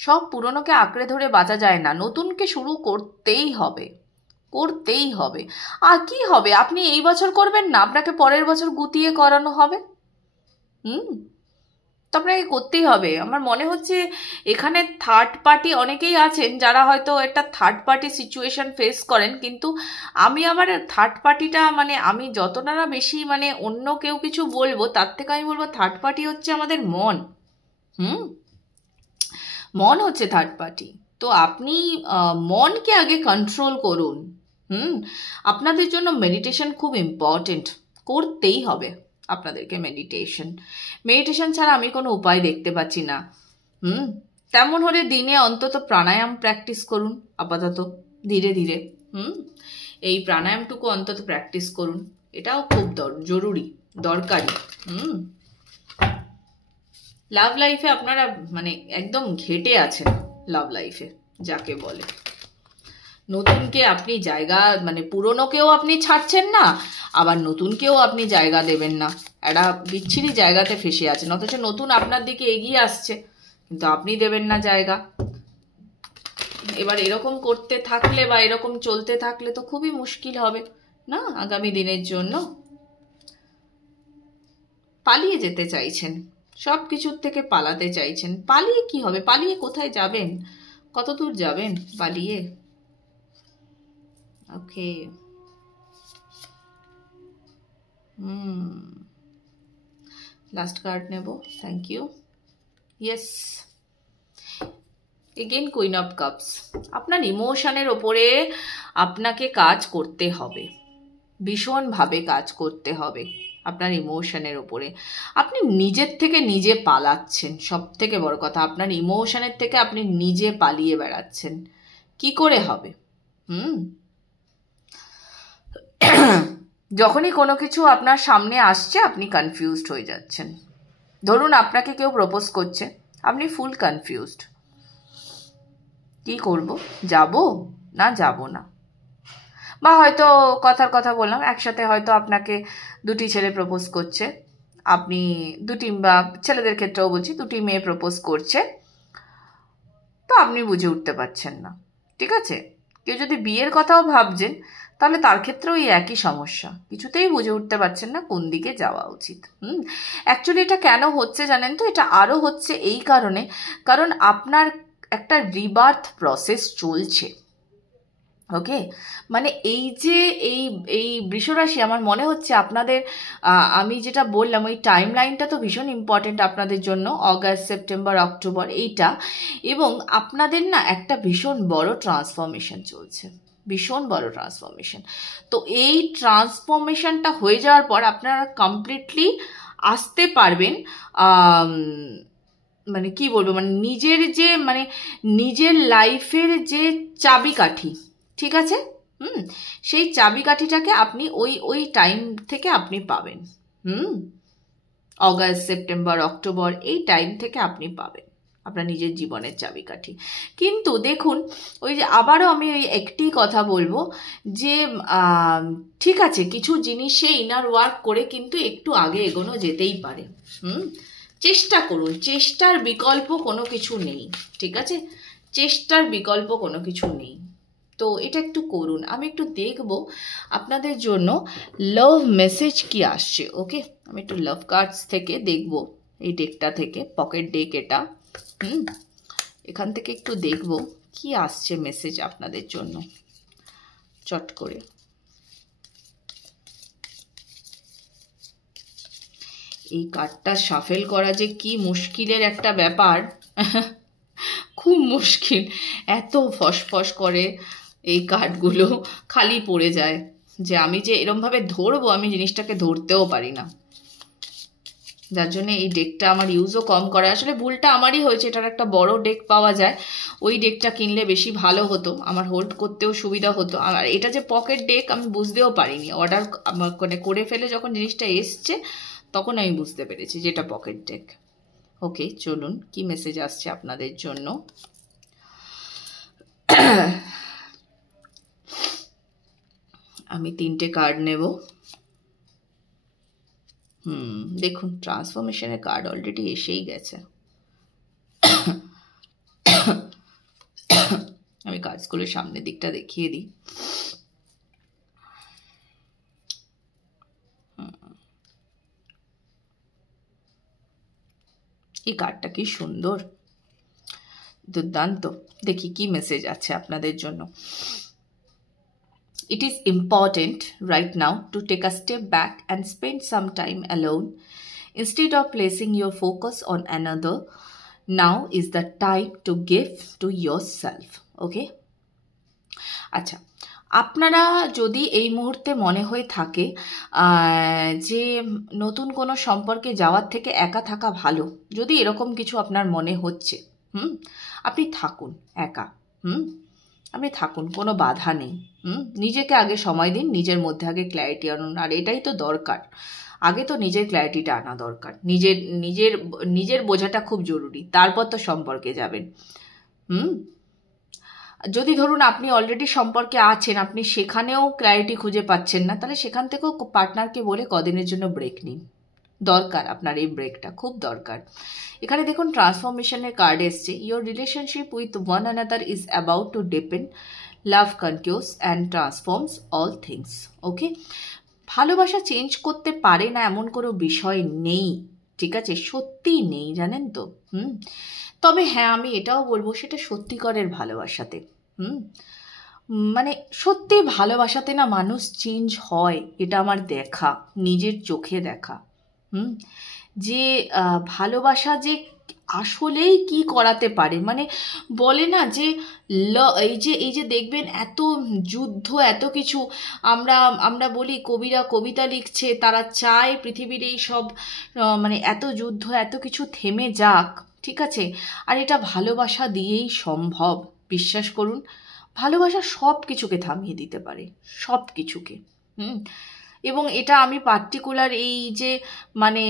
সব পুরনোকে আঁকড়ে ধরে বাঁচা যায় না, নতুনকে শুরু করতেই হবে, করতেই হবে। আর কি হবে, আপনি এই বছর করবেন না, আপনাকে পরের বছর গুতিয়ে করানো হবে। তো আপনাকে করতেই হবে। আমার মনে হচ্ছে এখানে থার্ড পার্টি অনেকেই আছেন যারা হয়তো একটা থার্ড পার্টি সিচুয়েশন ফেস করেন, কিন্তু আমি আবার থার্ড পার্টিটা মানে আমি যতটা না বেশি মানে অন্য কেউ কিছু বলবো, তার থেকে আমি বলবো থার্ড পার্টি হচ্ছে আমাদের মন। মন হচ্ছে থার্ড পার্টি। তো আপনি মনকে আগে কন্ট্রোল করুন। আপনাদের জন্য মেডিটেশন খুব ইম্পর্টেন্ট, করতেই হবে আপনাদেরকে মেডিটেশন ছাড়া আমি কোনো উপায় দেখতে পাচ্ছি না। তেমন হলে দিনে অন্তত প্রাণায়াম প্র্যাকটিস করুন, আপাতত ধীরে ধীরে। এই প্রাণায়ামটুকু অন্তত প্র্যাকটিস করুন, এটাও খুব জরুরি, দরকারি। লাভ লাইফে আপনারা মানে একদম ঘেটে আছেন, লাভ লাইফে যাকে বলে। নতুনকে আপনি জায়গা মানে পুরনোকেও আপনি ছাড়ছেন না, আবার নতুনকেও আপনি জায়গা দেবেন না, একটা বিচ্ছিরি জায়গাতে ফেসে আছেন। অথচ নতুন আপনার দিকে এগিয়ে আসছে, কিন্তু আপনি দেবেন না জায়গা। এবার এরকম করতে থাকলে বা এরকম চলতে থাকলে তো খুবই মুশকিল হবে না আগামী দিনের জন্য। পালিয়ে যেতে চাইছেন, সব কিছুর থেকে পালাতে চাইছেন। পালিয়ে কি হবে? পালিয়ে কোথায় যাবেন? কত দূর যাবেন পালিয়ে? ওকে, লাস্ট কার্ড নেব। Thank you. Yes, again queen of cups. আপনার ইমোশনের ওপরে আপনাকে কাজ করতে হবে, ভীষণভাবে কাজ করতে হবে আপনার ইমোশনের ওপরে। আপনি নিজের থেকে নিজে পালাচ্ছেন, সব থেকে বড় কথা আপনার ইমোশনের থেকে আপনি নিজে পালিয়ে বেড়াচ্ছেন। কি করে হবে? যখনই কোনো কিছু আপনার সামনে আসছে আপনি কনফিউজড হয়ে যাচ্ছেন। ধরুন আপনাকে কেউ প্রপোজ করছে, আপনি ফুল কনফিউজড, কি করব, যাব না যাব না। বা হয়তো কথার কথা বললাম, একসাথে হয়তো আপনাকে দুটি ছেলে প্রপোজ করছে, আপনি দুটি, বা ছেলেদের ক্ষেত্রেও বলছি, দুটি মেয়ে প্রপোজ করছে, তো আপনি বুঝে উঠতে পারছেন না। ঠিক আছে, কেউ যদি বিয়ের কথাও ভাবছেন তাহলে তার ক্ষেত্রেও এই একই সমস্যা, কিছুতেই বুঝে উঠতে পারছেন না কোন দিকে যাওয়া উচিত। অ্যাকচুয়ালি এটা কেন হচ্ছে জানেন তো? এটা আরও হচ্ছে এই কারণে, কারণ আপনার একটা রিবার্থ প্রসেস চলছে। ওকে, মানে এই যে এই বৃষরাশি, আমার মনে হচ্ছে আপনাদের, আমি যেটা বললাম ওই টাইম লাইনটা তো ভীষণ ইম্পর্টেন্ট আপনাদের জন্য, অগাস্ট, সেপ্টেম্বর, অক্টোবর এইটা। এবং আপনাদের না একটা ভীষণ বড় ট্রান্সফরমেশন চলছে, ভীষণ বড় ট্রান্সফরমেশন। তো এই ট্রান্সফরমেশনটা হয়ে যাওয়ার পর আপনারা কমপ্লিটলি আসতে পারবেন, মানে কি বলবো, মানে নিজের যে মানে নিজের লাইফের যে চাবিকাঠি, ঠিক আছে, সেই চাবিকাঠিটাকে আপনি ওই টাইম থেকে আপনি পাবেন। অগাস্ট, সেপ্টেম্বর, অক্টোবর এই টাইম থেকে আপনি পাবেন। আপনার নিজের জীবনের চাবিকাঠি। কিন্তু দেখুন, ওই যে আবারও আমি ওই একটি কথা বলবো যে ঠিক আছে, কিছু জিনিসে ইনার ওয়ার্ক করে কিন্তু একটু আগে এগোনো যেতেই পারে। চেষ্টা করুন, চেষ্টার বিকল্প কোনো কিছু নেই, ঠিক আছে? চেষ্টার বিকল্প কোনো কিছু নেই, তো এটা একটু করুন। আমি একটু দেখব আপনাদের জন্য লাভ মেসেজ কি আসছে। ওকে, আমি একটু লাভ কার্ডস থেকে দেখব, এই ডেকটা থেকে, পকেট ডেক এটা। এখান থেকে একটু দেখব কি আসছে মেসেজ আপনাদের জন্য চট করে। এই কার্ডটা শাফেল করা যে কি মুশকিলের একটা ব্যাপার, খুব মুশকিল। এত ফসফস করে এই কার্ডগুলো, খালি পড়ে যায়, যে আমি যে এরমভাবে ধরবো আমি জিনিসটাকে ধরতেও পারি না, যার জন্য এই ডেকটা আমার ইউজও কম করা। আসলে ভুলটা আমারই হয়েছে, এটার একটা বড় ডেক পাওয়া যায়, ওই ডেকটা কিনলে বেশি ভালো হতো, আমার হোল্ড করতেও সুবিধা হতো। আর এটা যে পকেট ডেক আমি বুঝতেও পারিনি, অর্ডার মানে করে ফেলে যখন জিনিসটা এসছে তখন আমি বুঝতে পেরেছি যে এটা পকেট ডেক। ওকে, চলুন কি মেসেজ আসছে আপনাদের জন্য। আমি 3টে কার্ড নেব। দেখুন, ট্রান্সফরমেশনের কার্ড অলরেডি এসেই গেছে। আমি কার্ডসগুলোর সামনের দিকটা দেখিয়ে দিই। এই কার্ডটা কি সুন্দর, দুর্দান্ত। দেখি কি মেসেজ আছে আপনাদের জন্য। It is important right now to take a step back and spend some time alone instead of placing your focus on another. Now is the time to give to yourself. Okay? আচ্ছা, আপনারা যদি এই মুহূর্তে মনে হয়ে থাকে যে নতুন কোনো সম্পর্কে যাওয়ার থেকে একা থাকা ভালো, যদি এরকম কিছু আপনার মনে হচ্ছে, আপনি থাকুন একা, আপনি থাকুন, কোনো বাধা নেই। নিজেকে আগে সময় দিন, নিজের মধ্যে আগে ক্ল্যারিটি আনুন, আর এটাই তো দরকার। আগে তো নিজের ক্ল্যারিটিটা আনা দরকার, নিজের নিজের নিজের বোঝাটা খুব জরুরি, তারপর তো সম্পর্কে যাবেন। যদি ধরুন আপনি অলরেডি সম্পর্কে আছেন, আপনি সেখানেও ক্ল্যারিটি খুঁজে পাচ্ছেন না, তাহলে সেখান থেকেও পার্টনারকে বলে কদিনের জন্য ব্রেক নিন, দরকার আপনার এই ব্রেকটা, খুব দরকার। এখানে দেখুন ট্রান্সফরমেশনের কার্ড এসছে। Your relationship with one another is about to deepen, love continues and transforms all things. Okay, ভালোবাসা চেঞ্জ করতে পারে না এমন কোনো বিষয় নেই, ঠিক আছে? সত্যিই নেই, জানেন তো। তবে হ্যাঁ, আমি এটাও বলবো সেটা সত্যিকারের ভালোবাসাতে, মানে সত্যি ভালোবাসাতে না মানুষ চেঞ্জ হয়, এটা আমার দেখা, নিজের চোখে দেখা। যে ভালোবাসা যে আসলেই কি করাতে পারে, মানে বলে না যে এই যে দেখবেন এত যুদ্ধ, এত কিছু, আমরা বলি কবিরা কবিতা লিখছে, তারা চায় পৃথিবীর এই সব মানে এত যুদ্ধ, এত কিছু থেমে যাক, ঠিক আছে? আর এটা ভালোবাসা দিয়েই সম্ভব, বিশ্বাস করুন। ভালোবাসা সব কিছুকে থামিয়ে দিতে পারে, সব কিছুকে। এবং এটা আমি পার্টিকুলার এই যে মানে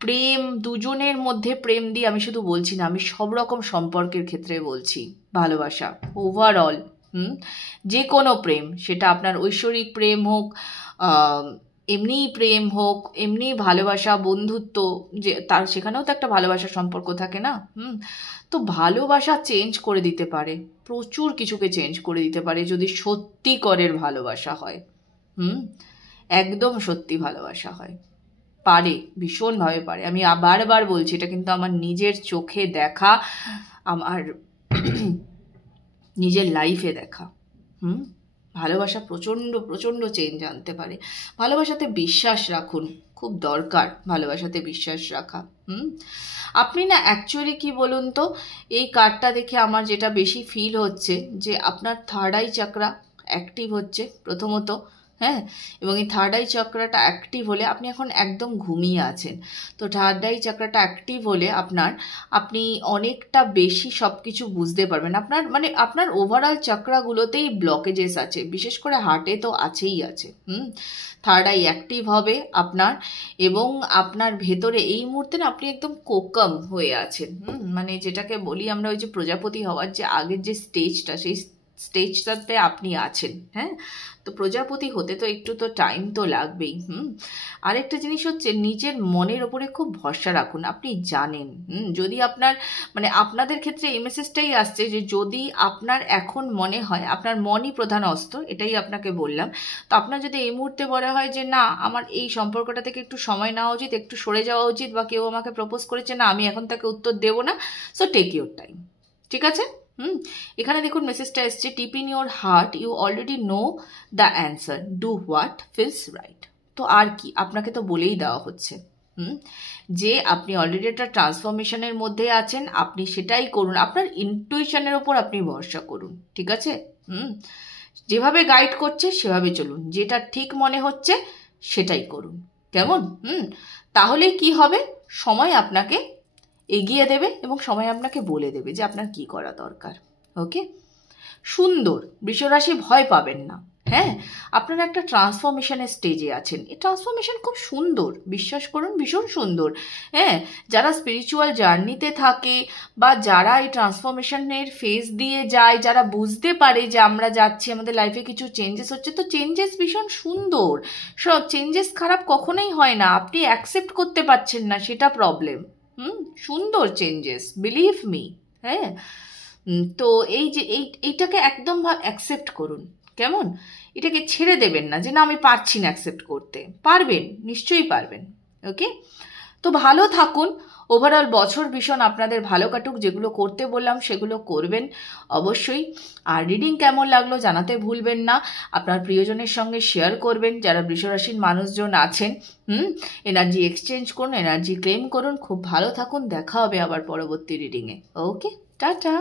প্রেম, দুজনের মধ্যে প্রেম দিয়ে আমি শুধু বলছি না, আমি সব রকম সম্পর্কের ক্ষেত্রে বলছি। ভালোবাসা ওভারঅল, যে কোনো প্রেম, সেটা আপনার ঐশ্বরিক প্রেম হোক, এমনি প্রেম হোক, এমনি ভালোবাসা, বন্ধুত্ব, যে তার সেখানেও তো একটা ভালোবাসার সম্পর্ক থাকে না। তো ভালোবাসা চেঞ্জ করে দিতে পারে, প্রচুর কিছুকে চেঞ্জ করে দিতে পারে, যদি সত্যিকারের ভালোবাসা হয়। একদম সত্যি ভালোবাসা হয়, পারে, ভীষণভাবে পারে। আমি বারবার বলছি, এটা কিন্তু আমার নিজের চোখে দেখা, আমার নিজের লাইফে দেখা। ভালোবাসা প্রচণ্ড প্রচণ্ড চেঞ্জ আনতে পারে। ভালোবাসাতে বিশ্বাস রাখুন, খুব দরকার ভালোবাসাতে বিশ্বাস রাখা। আপনি না অ্যাকচুয়ালি কি বলুন তো, এই কার্ডটা দেখে আমার যেটা বেশি ফিল হচ্ছে যে আপনার থার্ড আই চাকরা অ্যাক্টিভ হচ্ছে প্রথমত, হ্যাঁ, এবং এই থার্ড আই চক্রটা অ্যাক্টিভ হলে, আপনি এখন একদম ঘুমিয়ে আছেন, তো থার্ড আই চক্রটা অ্যাক্টিভ হলে আপনি অনেকটা বেশি সব কিছু বুঝতে পারবেন। আপনার ওভারঅল চক্রাগুলোতেই ব্লকেজেস আছে, বিশেষ করে হার্টে তো আছেই আছে। থার্ড আই অ্যাক্টিভ হবে আপনার, এবং আপনার ভেতরে এই মুহূর্তে না আপনি একদম কোকম হয়ে আছেন। মানে যেটাকে বলি আমরা, ওই যে প্রজাপতি হওয়ার যে আগের যে স্টেজটা, সেই স্টেজটাতে আপনি আছেন। হ্যাঁ, তো প্রজাপতি হতে তো একটু তো টাইম তো লাগবেই। আরেকটা জিনিস হচ্ছে, নিজের মনের ওপরে খুব ভরসা রাখুন। আপনি জানেন, যদি আপনাদের ক্ষেত্রে এই মেসেজটাই আসছে যে যদি আপনার এখন মনে হয়, আপনার মনই প্রধান অস্ত্র, এটাই আপনাকে বললাম। তো আপনার যদি এই মুহূর্তে বলা হয় যে না, আমার এই সম্পর্কটা থেকে একটু সময় নেওয়া উচিত, একটু সরে যাওয়া উচিত, বা কেউ আমাকে প্রপোজ করেছে, না আমি এখন তাকে উত্তর দেবো না, সো টেক ইউর টাইম। ঠিক আছে? এখানে দেখুন মেসেজটা এসছে, deep in your heart, you already know the answer, do what feels right. তো আর কি, আপনাকে তো বলেই দেওয়া হচ্ছে যে আপনি অলরেডি একটা ট্রান্সফরমেশনের মধ্যে আছেন, আপনি সেটাই করুন, আপনার ইনটুইশনের ওপর আপনি ভরসা করুন। ঠিক আছে? যেভাবে গাইড করছে সেভাবে চলুন, যেটা ঠিক মনে হচ্ছে সেটাই করুন। কেমন? তাহলে কি হবে, সময় আপনাকে এগিয়ে দেবে এবং সময় আপনাকে বলে দেবে যে আপনার কি করা দরকার। ওকে, সুন্দর বৃষরাশি, ভয় পাবেন না। হ্যাঁ, আপনারা একটা ট্রান্সফরমেশনের স্টেজে আছেন, এই ট্রান্সফরমেশন খুব সুন্দর, বিশ্বাস করুন, ভীষণ সুন্দর। হ্যাঁ, যারা স্পিরিচুয়াল জার্নিতে থাকে বা যারা এই ট্রান্সফরমেশনের ফেজ দিয়ে যায়, যারা বুঝতে পারে যে আমরা যাচ্ছি, আমাদের লাইফে কিছু চেঞ্জেস হচ্ছে, তো চেঞ্জেস ভীষণ সুন্দর। সব চেঞ্জেস খারাপ কখনোই হয় না, আপনি অ্যাকসেপ্ট করতে পারছেন না, সেটা প্রবলেম। সুন্দর চেঞ্জেস, বিলিভ মি। হ্যাঁ, তো এই যে এইটাকে একদম অ্যাকসেপ্ট করুন। কেমন? এটাকে ছেড়ে দেবেন না যে না আমি পারছি না অ্যাকসেপ্ট করতে, পারবেন, নিশ্চয়ই পারবেন। ওকে, তো ভালো থাকুন, ওভারঅল বছর ভীষণ আপনাদের ভালো কাটুক, যেগুলো করতে বললাম সেগুলো করবেন অবশ্যই। আর রিডিং কেমন লাগলো জানাতে ভুলবেন না, আপনার প্রিয়জনের সঙ্গে শেয়ার করবেন, যারা বৃষরাশির মানুষজন আছেন। এনার্জি এক্সচেঞ্জ করুন, এনার্জি ক্লেম করুন। খুব ভালো থাকুন, দেখা হবে আবার পরবর্তী রিডিংয়ে। ওকে, টাটা।